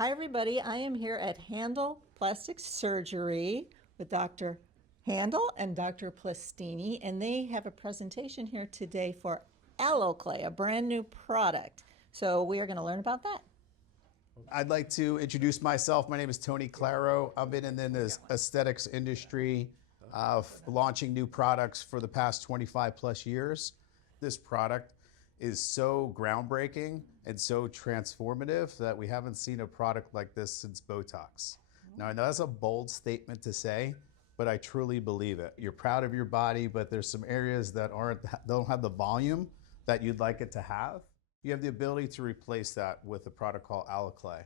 Hi, everybody. I am here at Handal Plastic Surgery with Dr. Handal and Dr. Plastini, and they have a presentation here today for Alloclae, a brand new product. So we are going to learn about that. I'd like to introduce myself. My name is Tony Claro. I've been in the aesthetics industry, launching new products for the past 25 plus years. This product is so groundbreaking and so transformative that we haven't seen a product like this since Botox. Now, I know that's a bold statement to say, but I truly believe it. You're proud of your body, but there's some areas that don't have the volume that you'd like it to have. You have the ability to replace that with a product called Alloclae.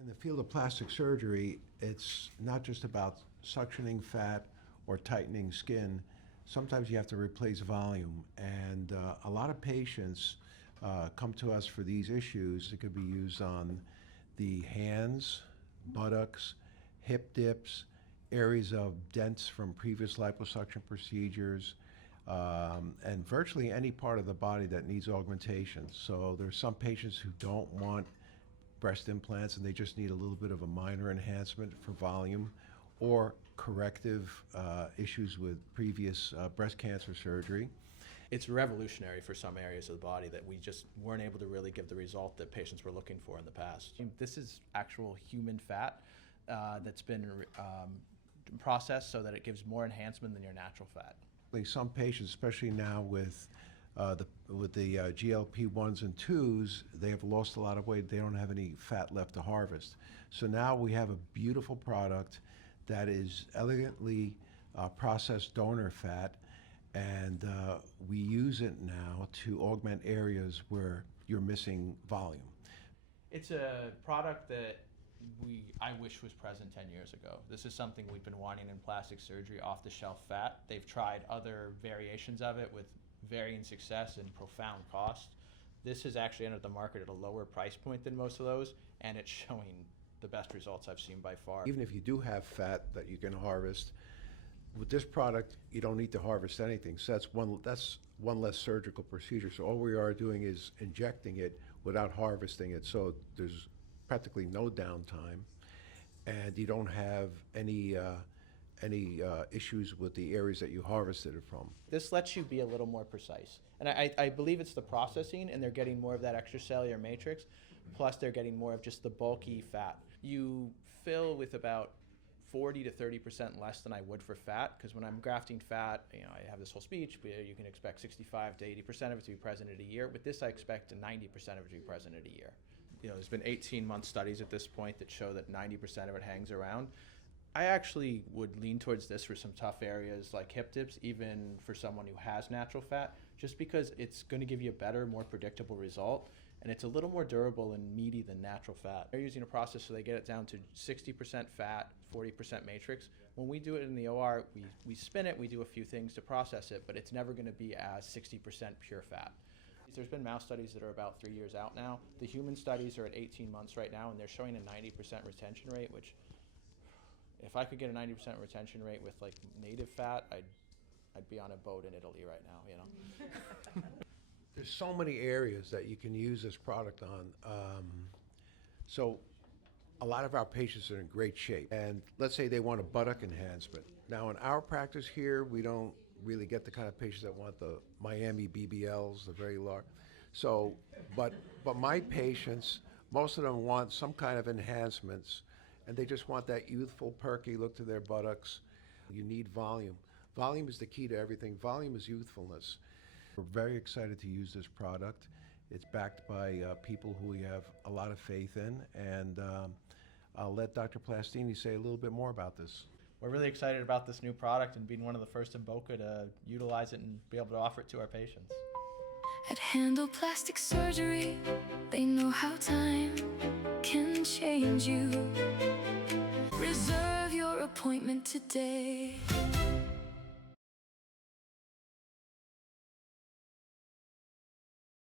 In the field of plastic surgery, it's not just about suctioning fat or tightening skin. Sometimes you have to replace volume, and a lot of patients come to us for these issues. It could be used on the hands, buttocks, hip dips, areas of dents from previous liposuction procedures, and virtually any part of the body that needs augmentation. So there's some patients who don't want breast implants and they just need a little bit of a minor enhancement for volume or corrective issues with previous breast cancer surgery. It's revolutionary for some areas of the body that we just weren't able to really give the result that patients were looking for in the past. This is actual human fat that's been processed so that it gives more enhancement than your natural fat. Some patients, especially now with the GLP-1s and 2s, they have lost a lot of weight. They don't have any fat left to harvest. So now we have a beautiful product that is elegantly processed donor fat, and we use it now to augment areas where you're missing volume. It's a product that I wish was present 10 years ago. This is something we've been wanting in plastic surgery, off-the-shelf fat. They've tried other variations of it with varying success and profound cost. This has actually entered the market at a lower price point than most of those, and it's showing the best results I've seen by far. Even if you do have fat that you can harvest, with this product, you don't need to harvest anything. So that's one less surgical procedure. So all we are doing is injecting it without harvesting it. So there's practically no downtime, and you don't have any issues with the areas that you harvested it from. This lets you be a little more precise. And I believe it's the processing, and they're getting more of that extracellular matrix, plus they're getting more of just the bulky fat. You fill with about 40 to 30% less than I would for fat, because when I'm grafting fat, I have this whole speech, but you can expect 65 to 80% of it to be present at a year. With this, I expect 90% of it to be present at a year. There's been 18-month studies at this point that show that 90% of it hangs around. I actually would lean towards this for some tough areas like hip dips, even for someone who has natural fat, just because it's going to give you a better, more predictable result, and it's a little more durable and meaty than natural fat. They're using a process so they get it down to 60% fat, 40% matrix. When we do it in the OR, we spin it, we do a few things to process it, but it's never going to be as 60% pure fat. There's been mouse studies that are about 3 years out now. The human studies are at 18 months right now, and they're showing a 90% retention rate, which if I could get a 90% retention rate with like native fat, I'd be on a boat in Italy right now, There's so many areas that you can use this product on. So a lot of our patients are in great shape, and let's say they want a buttock enhancement. Now in our practice here, we don't really get the kind of patients that want the Miami BBLs, the very large. So, but my patients, most of them want some kind of enhancements, and they just want that youthful, perky look to their buttocks. You need volume. Volume is the key to everything. Volume is youthfulness. We're very excited to use this product. It's backed by people who we have a lot of faith in, and I'll let Dr. Plastini say a little bit more about this. We're really excited about this new product and being one of the first in Boca to utilize it and be able to offer it to our patients. At Handal Plastic Surgery, they know how time can change you. Reserve your appointment today.